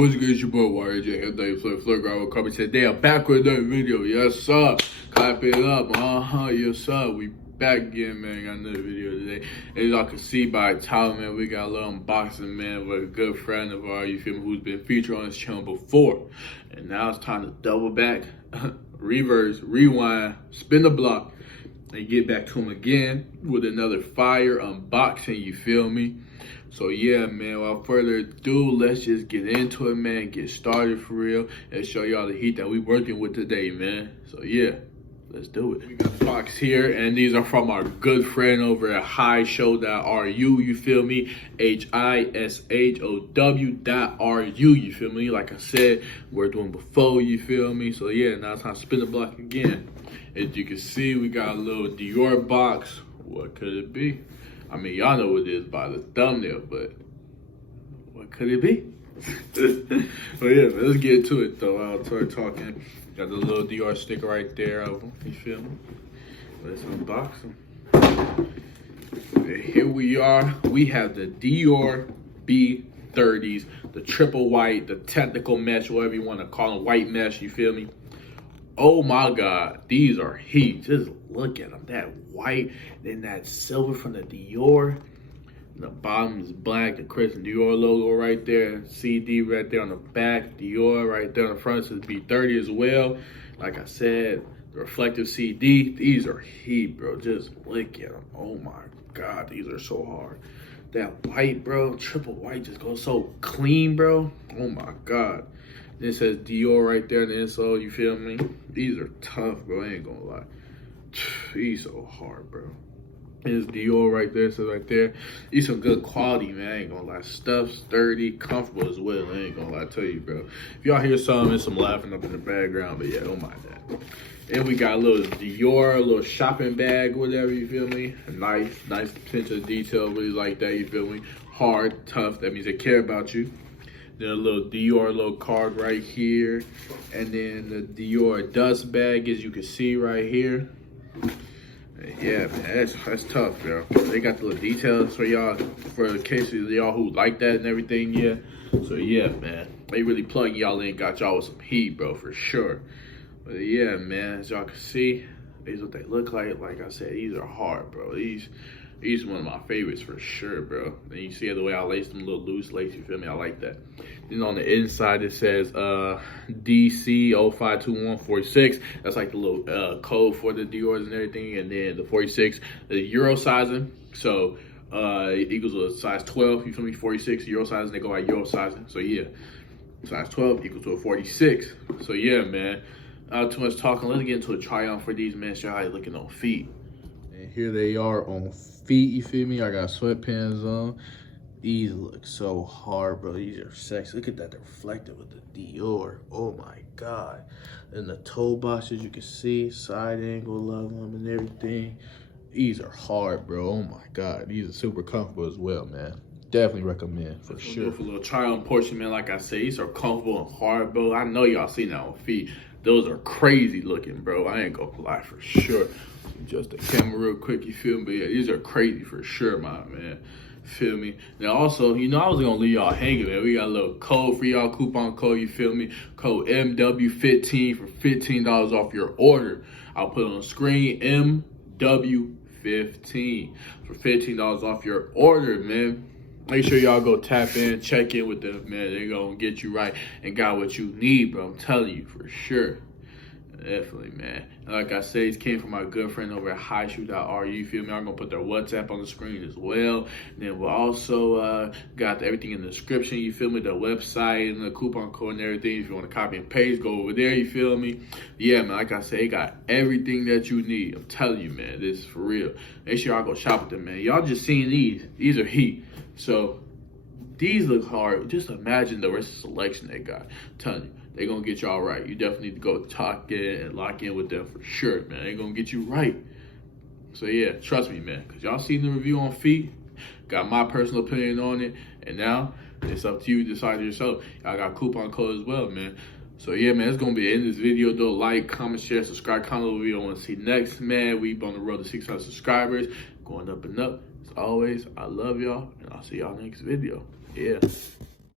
What's good, it's your boy YJ here, Dave Flip Grab with Kobe today. I'm back with another video, yes sir. Clap it up, yes sir. We back again, man. Got another video today. As y'all can see by the title, man, we got a little unboxing, man, with a good friend of ours, you feel me, who's been featured on this channel before. And now it's time to double back, reverse, rewind, spin the block, and get back to him again with another fire unboxing, you feel me? So yeah, man, without further ado, let's just get into it, man. Get started for real and show y'all the heat that we working with today, man. So yeah, let's do it. We got the box here, and these are from our good friend over at hishow.ru, you feel me? HISHOW.RU, you feel me? Like I said, we're doing before, you feel me? So yeah, now it's time to spin the block again. As you can see, we got a little Dior box. What could it be? I mean, y'all know what it is by the thumbnail, but what could it be? But yeah, man, let's get to it, though. I'll start talking. Got the little Dior sticker right there of them, you feel me? Let's unbox them. And here we are. We have the Dior B30s, the triple white, the technical mesh, whatever you want to call them, white mesh, you feel me? Oh my God, these are heat. Just look at them. That white, then that silver from the Dior. The bottom is black, the Christian Dior logo right there. CD right there on the back. Dior right there on the front says B30 as well. Like I said, the reflective CD. These are heat, bro. Just look at them. Oh my God, these are so hard. That white, bro, triple white just goes so clean, bro. Oh my God. It says Dior right there in the insole, you feel me? These are tough, bro, I ain't gonna lie. These so hard, bro. There's Dior right there, so right there. These some good quality, man, I ain't gonna lie. Stuff, sturdy, comfortable as well, I ain't gonna lie, I tell you, bro. If y'all hear something, there's some laughing up in the background, but yeah, don't mind that. And we got a little Dior, a little shopping bag, whatever, you feel me? Nice attention to detail, really like that, you feel me? Hard, tough, that means they care about you. Then a little Dior little card right here. And then the Dior dust bag, as you can see right here. Yeah, man, that's tough, bro. They got the little details for y'all, for the cases of y'all who like that and everything, yeah. So yeah, man, they really plug y'all in, got y'all with some heat, bro, for sure. But yeah, man, as y'all can see, these are what they look like. Like I said, these are hard, bro. These are one of my favorites for sure, bro. And you see the way I laced them, a little loose lace, you feel me? I like that. Then on the inside, it says DC052146. That's like the little code for the Dior's and everything. And then the 46, the Euro sizing. So it equals a size 12, you feel me? 46 Euro sizing, they go by Euro sizing. So yeah, size 12 equals to a 46. So yeah, man. Too much talking. Let's get into a try on for these, man. Show how you looking on feet. And here they are on feet, you feel me? I got sweatpants on. These look so hard, bro. These are sexy. Look at that reflective with the Dior. Oh my God. And the toe box, as you can see, side angle of them and everything. These are hard, bro. Oh my God. These are super comfortable as well, man. Definitely recommend for sure. For a little try on portion, man. Like I said, these are comfortable and hard, bro. I know y'all seen that on feet. Those are crazy looking, bro. I ain't gonna lie for sure. Just the camera real quick, you feel me? But yeah, these are crazy for sure, my man. Feel me? Now also, you know, I was gonna leave y'all hanging, man. We got a little code for y'all, coupon code, you feel me? Code MW15 for $15 off your order. I'll put it on the screen, MW15 for $15 off your order, man. Make sure y'all go tap in, check in with them, man. They're gonna get you right and got what you need, bro. I'm telling you, for sure. Definitely, man. And like I said, these came from my good friend over at hishow.ru, you feel me? I'm gonna put their WhatsApp on the screen as well. And then we'll also got everything in the description, you feel me? The website and the coupon code and everything. If you want to copy and paste, go over there, you feel me? Yeah, man, like I said, they got everything that you need. I'm telling you, man, this is for real. Make sure y'all go shop with them, man. Y'all just seen these. These are heat. So these look hard. Just imagine the rest of the selection they got. I'm telling you, they're gonna get y'all right. You definitely need to go talk in and lock in with them for sure, man. They're gonna get you right. So yeah, trust me, man, because y'all seen the review on feet, got my personal opinion on it, and now it's up to you to decide yourself. Y'all got coupon code as well, man. So yeah, man, it's gonna be the end of this video though. Like, comment, share, subscribe, comment what video I want to see next, man. We on the road to 600 subscribers, going up and up. As always, I love y'all, and I'll see y'all next video. Yeah.